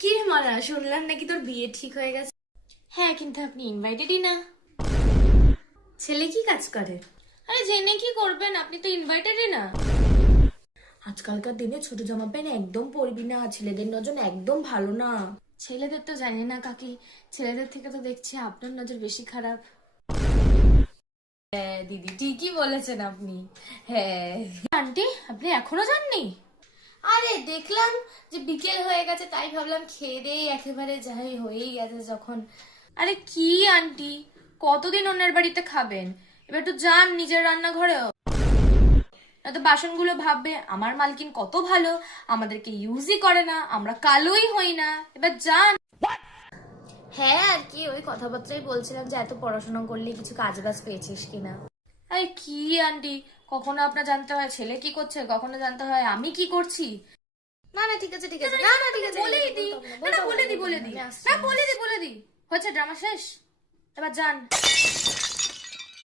কি রে মারা, শুনলাম নাকি তোর বিয়ে ঠিক হয়ে গেছে? হ্যাঁ, কিন্তু আপনি ইনভাইটেডই না। ছেলে কি কাজ করে? আরে জেনে কি করবেন, আপনি তো ইনভাইটেডই না। আজকালকার দিনে ছোট জামা প্যান্ট একদম পরবি না, ছেলেদের নজর একদম ভালো না। ছেলেদের তো জানি না কাকি, ছেলেদের থেকে তো দেখছি আপনার নজর বেশি খারাপ। হ্যাঁ দিদি, ঠিকই বলেছেন আপনি। হ্যাঁ। আন্টি, আপনি এখনো যাননি? আরে দেখলাম যে বিকেল হয়ে গেছে, তাই ভাবলাম খেয়ে দিয়ে একেবারে যাই, হয়েই গেছে যখন। আরে কি আন্টি, কতদিন অন্যের বাড়িতে খাবেন? এবার তো যান নিজের রান্নাঘরেও। তো বাসনগুলো ভাববে আমার মালকিন কত ভালো, আমাদেরকে ইউজই করে না, আমরা কালোই হই না। এবার যান। হ্যাঁ আর কি, ওই কথাবার্তাই বলছিলাম যে এত পড়াশোনা করলে কিছু কাজ বাজ পেয়েছিস কিনা। আরে কি আন্টি, কখনো আপনার জানতে হয় ছেলে কি করছে, কখনো জানতে হয় আমি কি করছি। না না ঠিক আছে ঠিক আছে, না না না না ঠিক আছে, বলেই দিই, না বলে দিই, আমি আসছি, না আমি বলে আসছি। দিই, বলে দিই। হয়েছে, ড্রামা শেষ, এবার যান।